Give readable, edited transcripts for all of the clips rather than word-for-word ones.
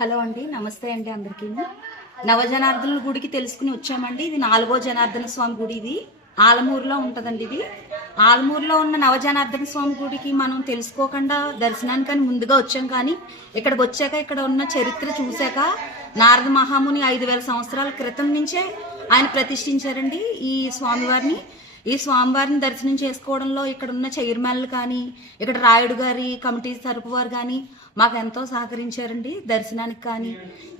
Hello అండి, నమస్తే అండి అందరికీ. నవజనార్దనుల గుడికి తెలుసుకుని వచ్చామండి. ఇది 4వ జనార్దన స్వామి గుడి. ఇది ఆలమూరులో ఉంటుందండి. ఇది ఆలమూరులో ఉన్న నవజనార్దన స్వామి గుడికి మనం తెలుసుకోకుండా దర్శనానికని ముందుగా వచ్చాం. కానీ ఇక్కడికి వచ్చాక ఇక్కడ ఉన్న చరిత్ర చూశాక నారద మహాముని 5000 సంవత్సరాల క్రితం నుంచే ఆయన ప్రతిష్ఠించారండి ఈ స్వామివారిని. ఈ స్వామివారిని దర్శనం చేసుకోవడంలో ఇక్కడ ఉన్న చైర్మన్లు కానీ, ఇక్కడ రాయుడు గారి కమిటీ తరపు వారు కానీ మాకు ఎంతో సహకరించారండి. దర్శనానికి కానీ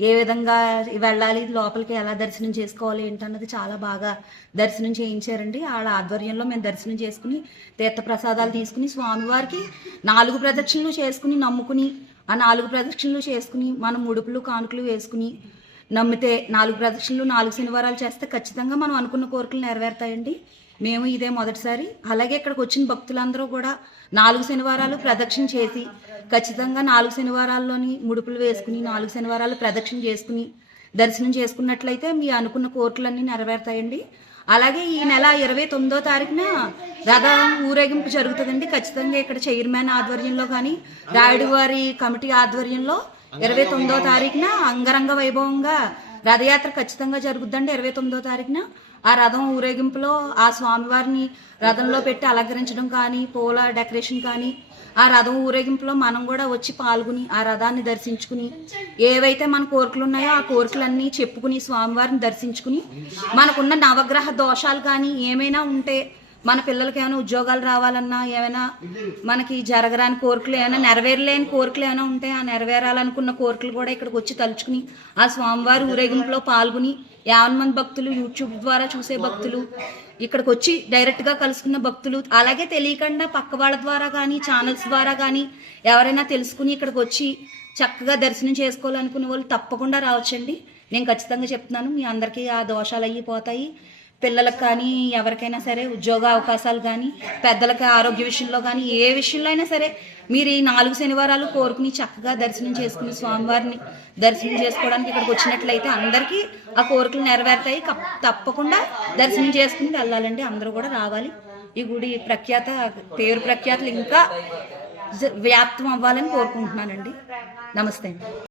ఏ విధంగా వెళ్ళాలి, లోపలికి ఎలా దర్శనం చేసుకోవాలి ఏంటన్నది చాలా బాగా దర్శనం చేయించారండి. వాళ్ళ ఆధ్వర్యంలో మేము దర్శనం చేసుకుని తీర్థప్రసాదాలు తీసుకుని స్వామివారికి 4 ప్రదక్షిణలు చేసుకుని నమ్ముకుని, ఆ 4 ప్రదక్షిణలు చేసుకుని మనం ముడుపులు కానుకలు వేసుకుని నమ్మితే 4 ప్రదక్షిణలు 4 శనివారాలు చేస్తే ఖచ్చితంగా మనం అనుకున్న కోరికలు నెరవేరుతాయండి. మేము ఇదే మొదటిసారి. అలాగే ఇక్కడికి వచ్చిన భక్తులందరూ కూడా 4 శనివారాలు ప్రదక్షిణ చేసి ఖచ్చితంగా 4 శనివారాల్లోని ముడుపులు వేసుకుని 4 శనివారాలు ప్రదక్షిణ చేసుకుని దర్శనం చేసుకున్నట్లయితే మీ అనుకున్న కోరికలన్నీ నెరవేరుతాయండి. అలాగే ఈ నెల 29వ తారీఖున రథం ఊరేగింపు జరుగుతుందండి. ఖచ్చితంగా ఇక్కడ చైర్మన్ ఆధ్వర్యంలో కానీ రాయుడు వారి కమిటీ ఆధ్వర్యంలో 29వ తారీఖున అంగరంగ వైభవంగా రథయాత్ర ఖచ్చితంగా జరుగుద్దండి. 29వ తారీఖున ఆ రథం ఊరేగింపులో ఆ స్వామివారిని రథంలో పెట్టి అలంకరించడం కానీ, పూల డెకరేషన్ కానీ, ఆ రథం ఊరేగింపులో మనం కూడా వచ్చి పాల్గొని ఆ రథాన్ని దర్శించుకుని ఏవైతే మన కోరికలు ఉన్నాయో ఆ కోరికలన్నీ చెప్పుకుని స్వామివారిని దర్శించుకుని మనకున్న నవగ్రహ దోషాలు కానీ ఏమైనా ఉంటే, మన పిల్లలకి ఏమైనా ఉద్యోగాలు రావాలన్నా, ఏమైనా మనకి జరగరాని కోరికలు, ఏమైనా నెరవేరలేని కోరికలు ఏమైనా ఉంటే ఆ నెరవేరాలనుకున్న కోరికలు కూడా ఇక్కడికి వచ్చి తలుచుకుని ఆ స్వామివారి ఊరేగింపులో పాల్గొని 50 మంది భక్తులు, యూట్యూబ్ ద్వారా చూసే భక్తులు, ఇక్కడికి వచ్చి డైరెక్ట్గా కలుసుకున్న భక్తులు, అలాగే తెలియకుండా పక్క వాళ్ళ ద్వారా కానీ ఛానల్స్ ద్వారా కానీ ఎవరైనా తెలుసుకుని ఇక్కడికి వచ్చి చక్కగా దర్శనం చేసుకోవాలనుకునే వాళ్ళు తప్పకుండా రావచ్చండి. నేను ఖచ్చితంగా చెప్తున్నాను, మీ అందరికీ ఆ దోషాలు అయిపోతాయి. పిల్లలకు కానీ ఎవరికైనా సరే ఉద్యోగ అవకాశాలు కానీ, పెద్దలకి ఆరోగ్య విషయంలో కానీ, ఏ విషయంలో అయినా సరే మీరు ఈ 4 శనివారాలు కోరుకుని చక్కగా దర్శనం చేసుకుని స్వామివారిని దర్శనం చేసుకోవడానికి ఇక్కడికి వచ్చినట్లయితే అందరికీ ఆ కోరికలు నెరవేరుతాయి. తప్పకుండా దర్శనం చేసుకుని వెళ్ళాలండి. అందరూ కూడా రావాలి. ఈ గుడి పేరు ప్రఖ్యాతులు ఇంకా వ్యాప్తం అవ్వాలని కోరుకుంటున్నానండి. నమస్తే అండి.